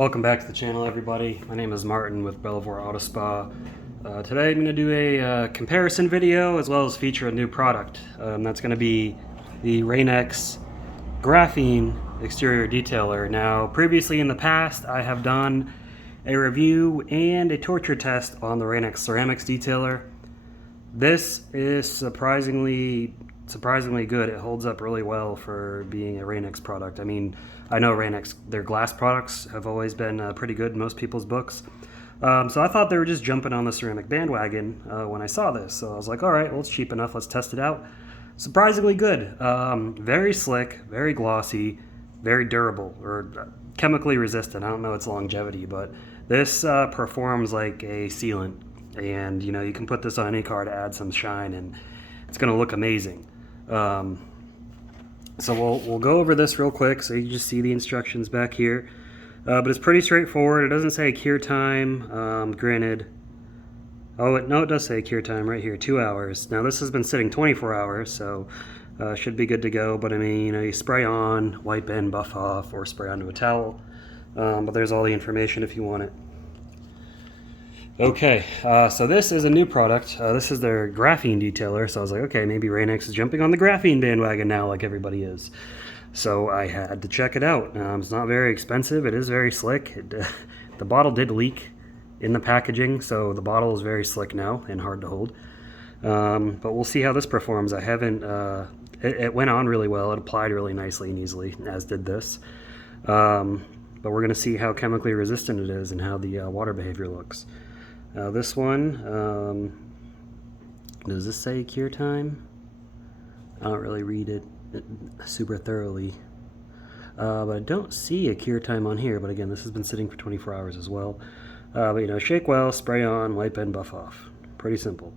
Welcome back to the channel, everybody. My name is Martin with Belvoir Auto Spa. Today I'm going to do a comparison video as well as feature a new product. That's going to be the Rain-X Graphene Exterior Detailer. Now, previously in the past, I have done a review and a torture test on the Rain-X Ceramix Detailer. This is surprisingly good. It holds up really well for being a Rain-X product. I mean, I know Rain-X, their glass products have always been pretty good in most people's books. So I thought they were just jumping on the ceramic bandwagon when I saw this. So I was like, all right, well, it's cheap enough. Let's test it out. Surprisingly good. Very slick, very glossy, very durable, or chemically resistant. I don't know its longevity, but this performs like a sealant. And, you know, you can put this on any car to add some shine, and it's going to look amazing. So we'll go over this real quick so you can just see the instructions back here. But it's pretty straightforward. It doesn't say cure time, granted. Oh, no, it does say cure time right here, 2 hours. Now this has been sitting 24 hours, so should be good to go. But I mean, you know, you spray on, wipe in, buff off, or spray onto a towel. But there's all the information if you want it. Okay, so this is a new product. This is their graphene detailer. So I was like, okay, maybe Rain-X is jumping on the graphene bandwagon now like everybody is. So I had to check it out. It's not very expensive. It is very slick. The bottle did leak in the packaging, so the bottle is very slick now and hard to hold. But we'll see how this performs. I haven't, it went on really well. It applied really nicely and easily, as did this. But we're gonna see how chemically resistant it is and how the water behavior looks. This one, does this say cure time? I don't really read it super thoroughly, but I don't see a cure time on here. But again, this has been sitting for 24 hours as well. But you know, shake well, spray on, wipe in, buff off. Pretty simple.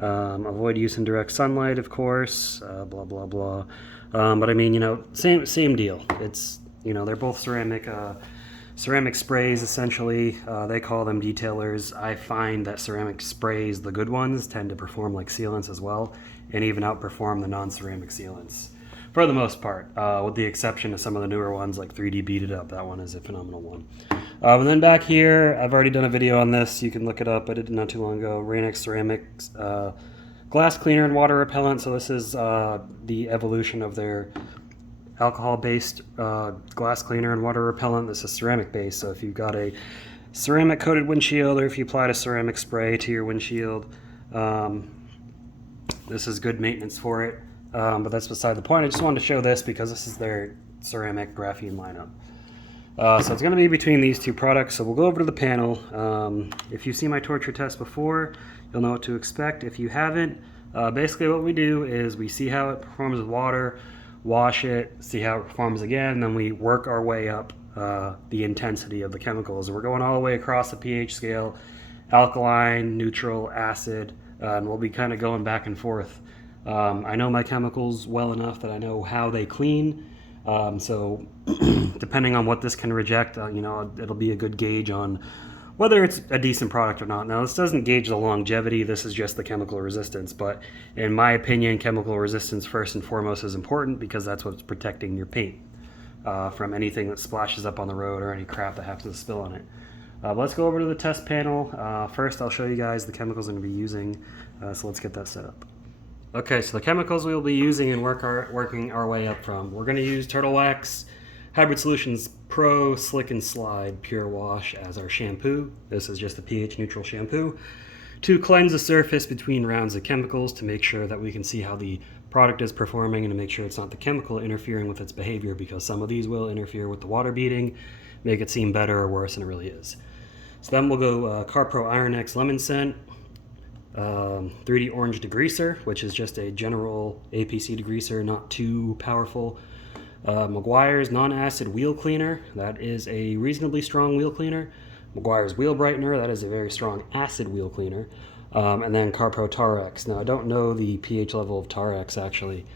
Avoid use in direct sunlight, of course. Blah blah blah. But I mean, you know, same deal. It's, you know, they're both ceramic sprays, essentially. They call them detailers. I find that ceramic sprays, the good ones, tend to perform like sealants as well, and even outperform the non-ceramic sealants for the most part, with the exception of some of the newer ones like 3D Beat It Up. That one is a phenomenal one. And then back here, I've already done a video on this. You can look it up. I did it not too long ago. Rain-X Ceramics glass cleaner and water repellent. So this is the evolution of their alcohol-based glass cleaner and water repellent. This is ceramic-based, so if you've got a ceramic-coated windshield, or if you applied a ceramic spray to your windshield, this is good maintenance for it. But that's beside the point. I just wanted to show this because this is their ceramic graphene lineup. So it's going to be between these two products. So we'll go over to the panel. If you've seen my torture test before, you'll know what to expect. If you haven't, basically what we do is we see how it performs with water, wash it, see how it performs again, and then we work our way up the intensity of the chemicals. We're going all the way across the pH scale, alkaline, neutral, acid, and we'll be kind of going back and forth. I know my chemicals well enough that I know how they clean, so depending on what this can reject, you know, it'll be a good gauge on whether it's a decent product or not. Now, this doesn't gauge the longevity, this is just the chemical resistance, but in my opinion, chemical resistance first and foremost is important because that's what's protecting your paint from anything that splashes up on the road or any crap that happens to spill on it. Let's go over to the test panel. First, I'll show you guys the chemicals I'm going to be using, so let's get that set up. Okay, so the chemicals we'll be using and working our way up from. We're going to use Turtle Wax Hybrid Solutions Pro Slick and Slide Pure Wash as our shampoo. This is just a pH neutral shampoo to cleanse the surface between rounds of chemicals to make sure that we can see how the product is performing and to make sure it's not the chemical interfering with its behavior, because some of these will interfere with the water beading, make it seem better or worse than it really is. So then we'll go CarPro Iron X Lemon Scent, 3D Orange Degreaser, which is just a general APC degreaser, not too powerful. Mcguire's non-acid wheel cleaner, that is a reasonably strong wheel cleaner. Mcguire's wheel brightener, that is a very strong acid wheel cleaner. And then CarPro Tar-X. Now I don't know the pH level of Tar-X actually.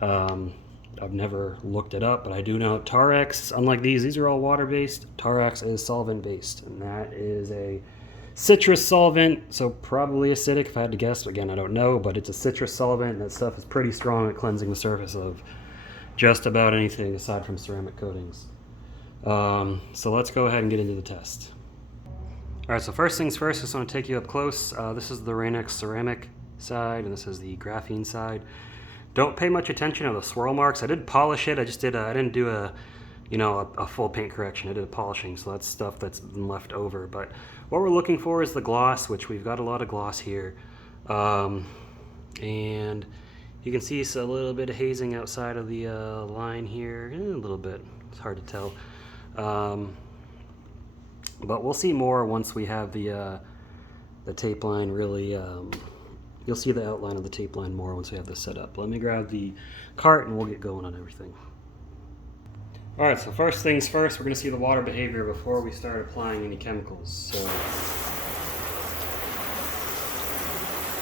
I've never looked it up, but I do know Tar-X, unlike these are all water-based. Tar-X is solvent-based, and that is a citrus solvent, so probably acidic if I had to guess. Again, I don't know, but it's a citrus solvent, and that stuff is pretty strong at cleansing the surface of just about anything aside from ceramic coatings. So let's go ahead and get into the test. Alright, so first things first, I just want to take you up close. This is the Rain-X ceramic side, and this is the graphene side. Don't pay much attention to the swirl marks. I did polish it. I didn't do a full paint correction. I did a polishing, so that's stuff that's been left over. But what we're looking for is the gloss, which we've got a lot of gloss here. And you can see a little bit of hazing outside of the line here. A little bit. It's hard to tell. But we'll see more once we have the tape line really. You'll see the outline of the tape line more once we have this set up. Let me grab the cart and we'll get going on everything. Alright, so first things first, we're going to see the water behavior before we start applying any chemicals. So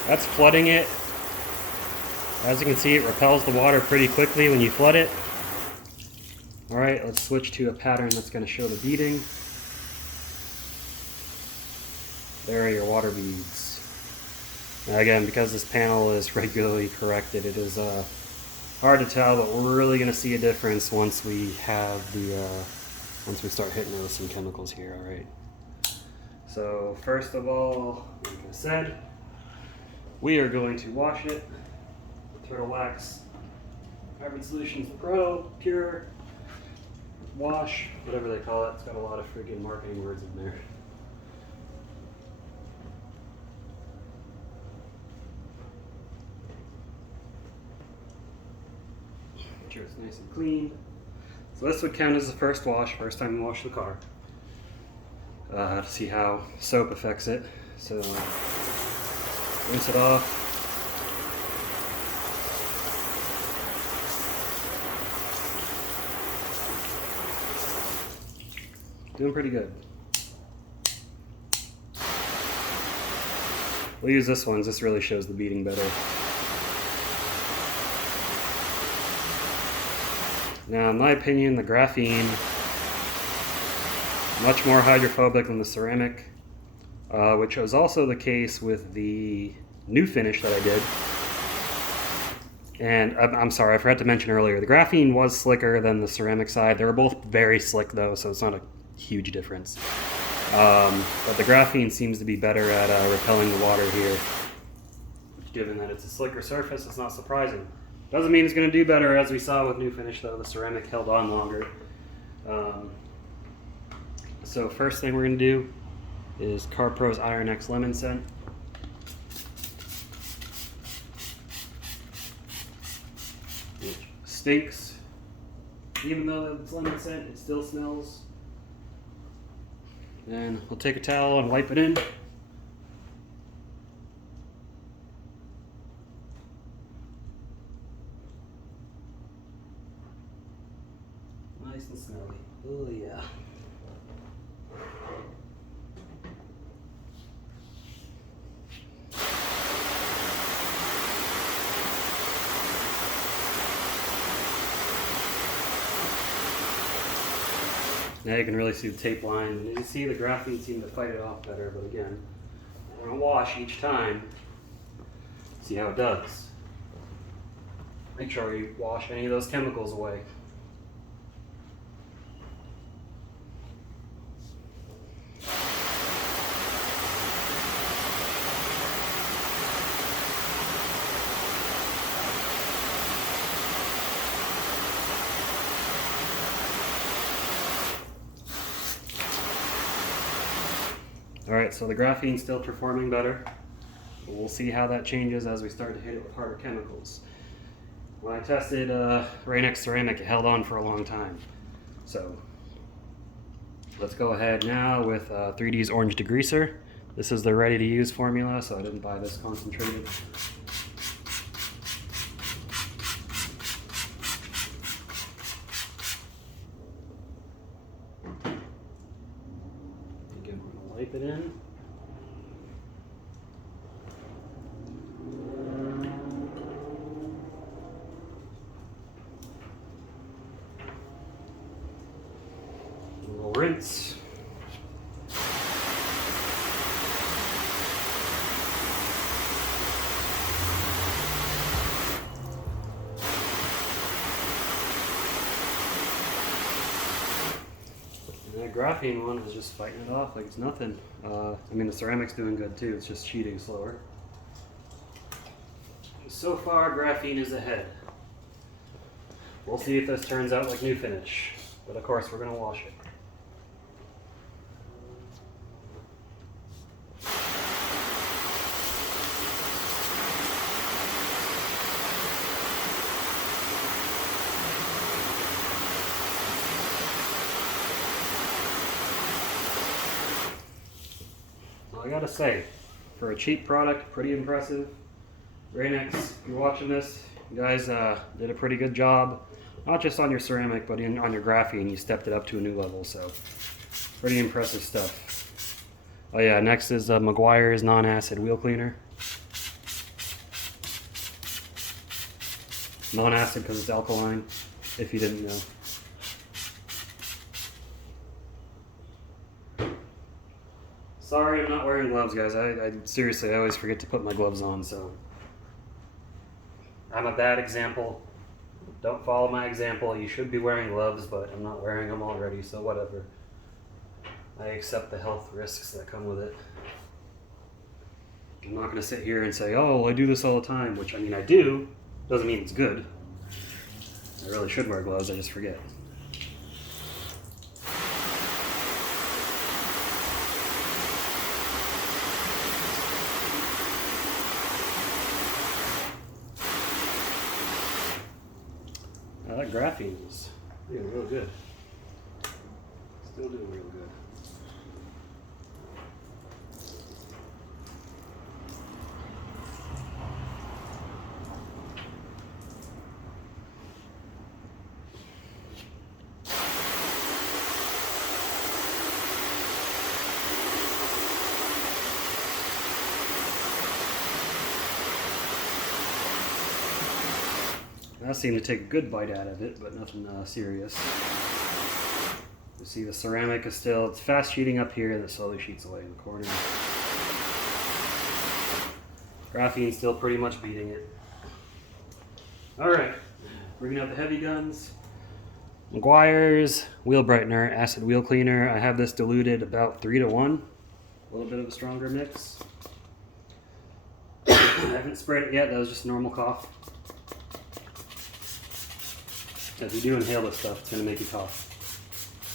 that's flooding it. As you can see, it repels the water pretty quickly when you flood it. Alright, let's switch to a pattern that's going to show the beading. There are your water beads. Now again, because this panel is regularly corrected, it is hard to tell, but we're really going to see a difference once we have once we start hitting it with some chemicals here. All right. So first of all, like I said, we are going to wash it with Turtle Wax Carbon Solutions Pro Pure Wash, whatever they call it. It's got a lot of freaking marketing words in there. Sure it's nice and clean. So this would count as the first wash, first time you wash the car. To see how soap affects it. So rinse it off. Doing pretty good. We'll use this one. This really shows the beading better. Now, in my opinion, the graphene much more hydrophobic than the ceramic, which was also the case with the new finish that I did. And I'm sorry, I forgot to mention earlier, the graphene was slicker than the ceramic side. They were both very slick though, so it's not a huge difference. But the graphene seems to be better at repelling the water here. Given that it's a slicker surface, it's not surprising. Doesn't mean it's going to do better, as we saw with new finish though. The ceramic held on longer. So first thing we're going to do is CarPro's Iron X Lemon Scent. Which stinks. Even though it's lemon scent, it still smells. Then we'll take a towel and wipe it in. Nice and smelly. Oh yeah. Now you can really see the tape line, and as you see, the graphene seemed to fight it off better, but again, we're going to wash each time, see how it does. Make sure you wash any of those chemicals away. Alright, so the graphene's still performing better. We'll see how that changes as we start to hit it with harder chemicals. When I tested Rain-X Ceramic, it held on for a long time. So let's go ahead now with 3D's Orange Degreaser. This is the ready-to-use formula, so I didn't buy this concentrated. Wipe it in. We'll rinse. graphene one is just fighting it off like it's nothing. I mean, the ceramic's doing good too, it's just sheeting slower. So far, graphene is ahead. We'll see if this turns out like new finish, but of course we're going to wash it. I gotta say, for a cheap product, pretty impressive. Ranex, if you're watching this, you guys did a pretty good job. Not just on your ceramic, but on your graphene, you stepped it up to a new level, so pretty impressive stuff. Oh yeah, next is Mcguire's non-acid wheel cleaner. Non-acid because it's alkaline, if you didn't know. Sorry, I'm not wearing gloves, guys. I seriously, I always forget to put my gloves on, so I'm a bad example. Don't follow my example. You should be wearing gloves, but I'm not wearing them already, so whatever. I accept the health risks that come with it. I'm not going to sit here and say, oh, I do this all the time, which, I mean, I do. Doesn't mean it's good. I really should wear gloves, I just forget. That graphene is doing real good. Still doing real good. That seemed to take a good bite out of it, but nothing serious. You see the ceramic is still, it's fast sheeting up here and it slowly sheets away in the corner. Graphene's still pretty much beating it. Alright, bringing out the heavy guns. Mcguire's wheel brightener, acid wheel cleaner. I have this diluted about 3-to-1. A little bit of a stronger mix. I haven't sprayed it yet, that was just a normal cough. If you do inhale this stuff, it's going to make you cough.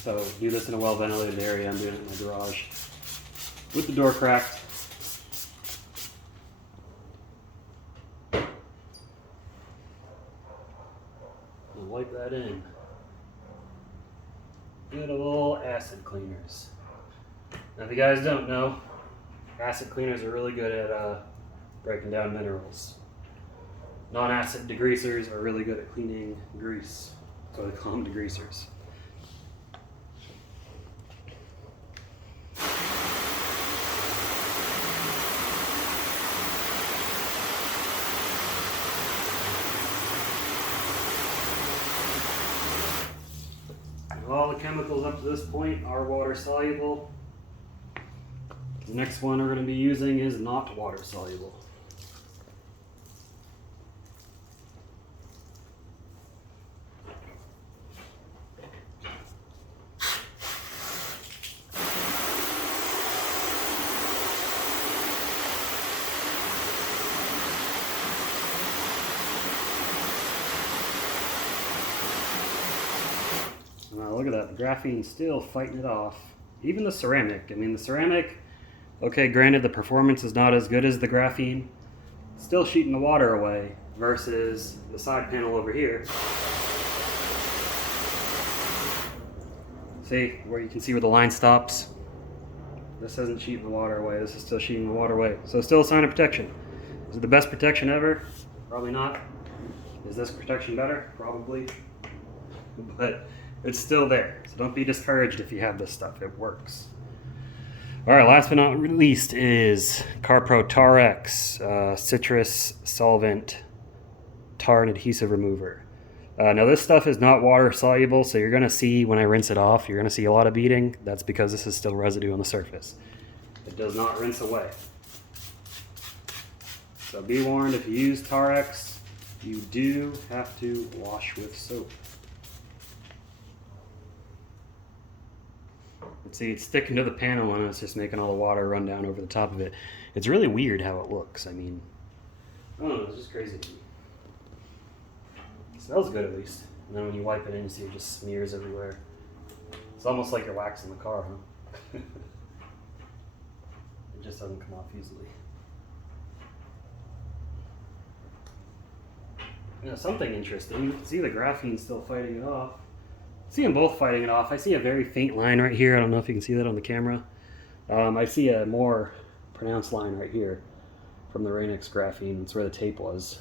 So do this in a well-ventilated area. I'm doing it in my garage with the door cracked. And wipe that in. Good old acid cleaners. Now if you guys don't know, acid cleaners are really good at breaking down minerals. Non-acid degreasers are really good at cleaning grease, so they call them degreasers. All the chemicals up to this point are water soluble. The next one we're going to be using is not water soluble. Wow, look at that, the graphene's still fighting it off. Even the ceramic, I mean the ceramic, okay, granted the performance is not as good as the graphene, still sheeting the water away versus the side panel over here. See, where you can see where the line stops? This isn't sheeting the water away, this is still sheeting the water away. So still a sign of protection. Is it the best protection ever? Probably not. Is this protection better? Probably. But it's still there, so don't be discouraged if you have this stuff. It works. All right, last but not least is CarPro Tar-X citrus solvent tar and adhesive remover. Now this stuff is not water soluble, so you're going to see when I rinse it off, you're going to see a lot of beading. That's because this is still residue on the surface. It does not rinse away. So be warned, if you use Tar-X, you do have to wash with soap. See, it's sticking to the panel and it's just making all the water run down over the top of it. It's really weird how it looks. I mean, I don't know, it's just crazy to me. It smells good at least. And then when you wipe it in, you see it just smears everywhere. It's almost like you're waxing the car, huh? It just doesn't come off easily. You know, something interesting, you can see the graphene still fighting it off. See them both fighting it off. I see a very faint line right here. I don't know if you can see that on the camera. I see a more pronounced line right here from the Ceramix graphene. It's where the tape was.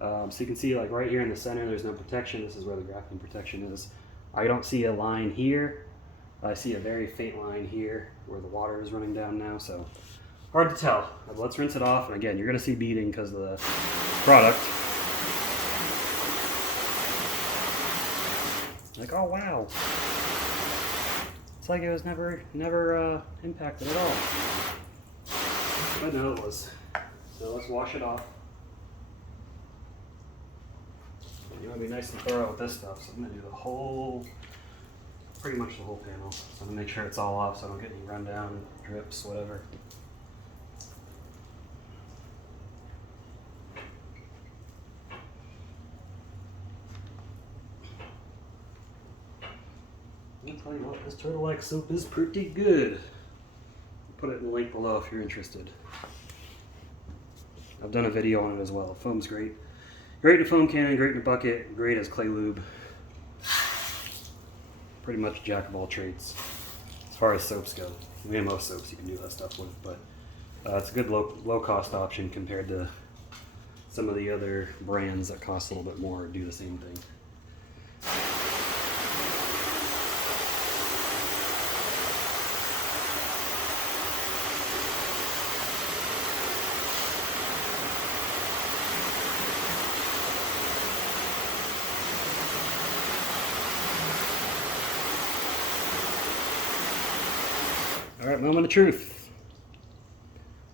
So you can see like right here in the center, there's no protection. This is where the graphene protection is. I don't see a line here. I see a very faint line here where the water is running down now. So hard to tell. Let's rinse it off. And again, you're going to see beading because of the product. Like, oh wow, it's like it was never impacted at all. But no, it was. So let's wash it off. You want to be nice and thorough with this stuff, so I'm going to do the whole, pretty much the whole panel. So I'm going to make sure it's all off so I don't get any rundown, drips, whatever. I'll tell you what, this turtle-like soap is pretty good. I'll put it in the link below if you're interested. I've done a video on it as well. The foam's great. Great in a foam cannon, great in a bucket, great as clay lube. Pretty much jack of all trades as far as soaps go. I mean, most soaps you can do that stuff with, but it's a good low cost option compared to some of the other brands that cost a little bit more or do the same thing. All right, moment of truth.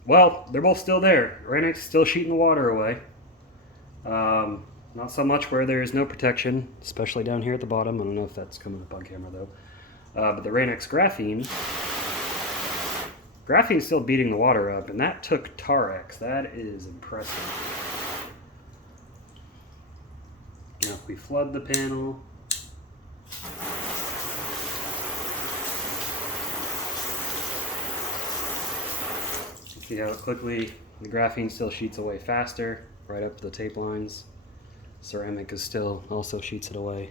Well, they're both still there. Ceramix still sheeting the water away. Not so much where there's no protection, especially down here at the bottom. I don't know if that's coming up on camera though. But the Ceramix graphene's still beating the water up, and that took Tarex. That is impressive. Now if we flood the panel, see how quickly the graphene still sheets away faster, right up to the tape lines. Ceramic is still also sheets it away.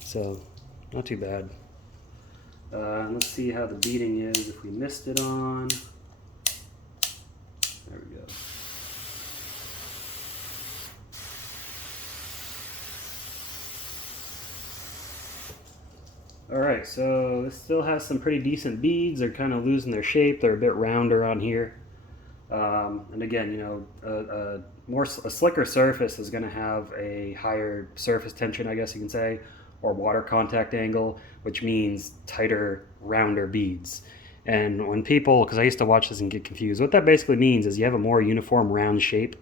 So, not too bad. Let's see how the beading is if we missed it on. There we go. Alright, so this still has some pretty decent beads. They're kind of losing their shape. They're a bit rounder on here. And again, you know, a slicker surface is going to have a higher surface tension, I guess you can say, or water contact angle, which means tighter, rounder beads. And when people, because I used to watch this and get confused, what that basically means is you have a more uniform round shape,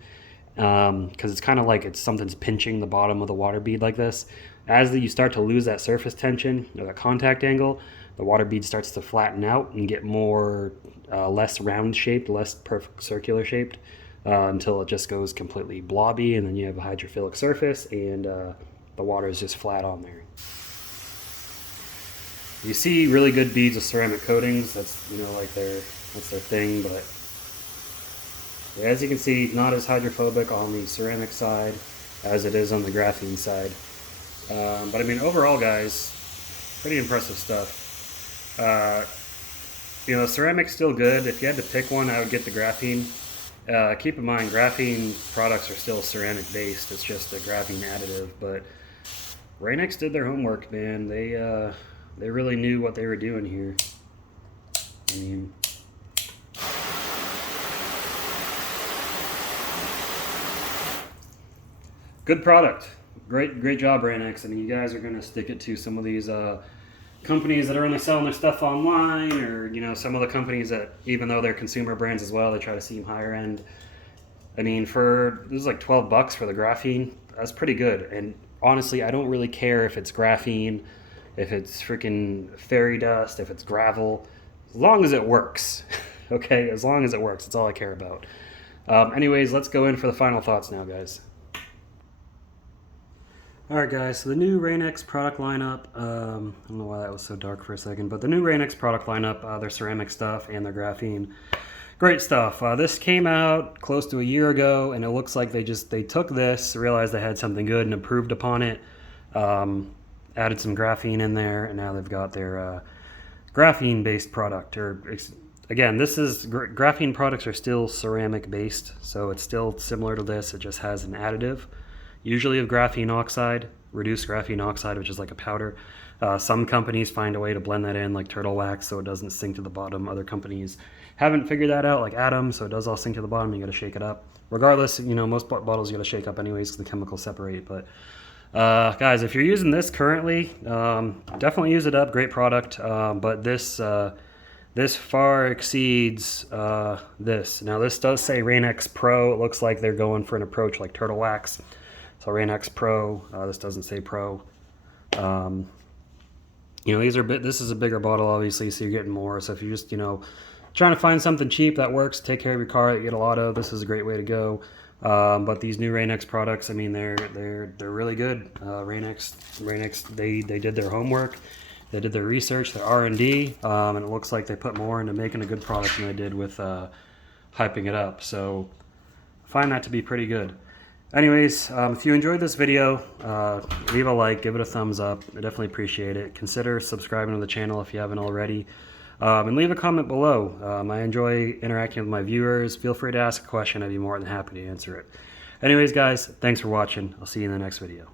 because it's kind of like something's pinching the bottom of the water bead like this. As you start to lose that surface tension or that contact angle, the water bead starts to flatten out and get more less round shaped, less perfect circular shaped, until it just goes completely blobby, and then you have a hydrophilic surface and the water is just flat on there. You see really good beads with ceramic coatings. That's, you know, like that's their thing, but yeah, as you can see, not as hydrophobic on the ceramic side as it is on the graphene side. But I mean, overall, guys, pretty impressive stuff. You know, ceramic's still good. If you had to pick one, I would get the graphene. Keep in mind, graphene products are still ceramic based. It's just a graphene additive. But Ceramix did their homework, man. They really knew what they were doing here. I mean, good product. Great job, Ceramix. I mean, you guys are going to stick it to some of these companies that are only selling their stuff online, or, you know, some of the companies that, even though they're consumer brands as well, they try to seem higher end. I mean, this is like $12 for the graphene. That's pretty good. And honestly, I don't really care if it's graphene, if it's freaking fairy dust, if it's gravel, as long as it works. Okay, as long as it works, that's all I care about. Anyways, let's go in for the final thoughts now, guys. Alright guys, so the new Rain-X product lineup, I don't know why that was so dark for a second, but the new Rain-X product lineup, their ceramic stuff and their graphene, great stuff. This came out close to a year ago, and it looks like they took this, realized they had something good and improved upon it, added some graphene in there, and now they've got their graphene based product. Again, graphene products are still ceramic based, so it's still similar to this, it just has an additive. Usually of graphene oxide, reduced graphene oxide, which is like a powder. Some companies find a way to blend that in, like turtle wax, so it doesn't sink to the bottom. Other companies haven't figured that out, like Atom, so it does all sink to the bottom. You got to shake it up. Regardless, you know, most bottles you got to shake up anyways because the chemicals separate. But guys, if you're using this currently, definitely use it up. Great product, but this far exceeds this. Now this does say Rain-X Pro. It looks like they're going for an approach like turtle wax. So Rain-X Pro, this doesn't say Pro. You know, this is a bigger bottle, obviously, so you're getting more. So if you're just, you know, trying to find something cheap that works, take care of your car that you get a lot of, this is a great way to go. But these new Rain-X products, I mean, they're really good. Rain-X, they did their homework, they did their research, their R&D, and it looks like they put more into making a good product than they did with hyping it up. So I find that to be pretty good. Anyways, if you enjoyed this video, leave a like, give it a thumbs up. I definitely appreciate it. Consider subscribing to the channel if you haven't already. And leave a comment below. I enjoy interacting with my viewers. Feel free to ask a question. I'd be more than happy to answer it. Anyways, guys, thanks for watching. I'll see you in the next video.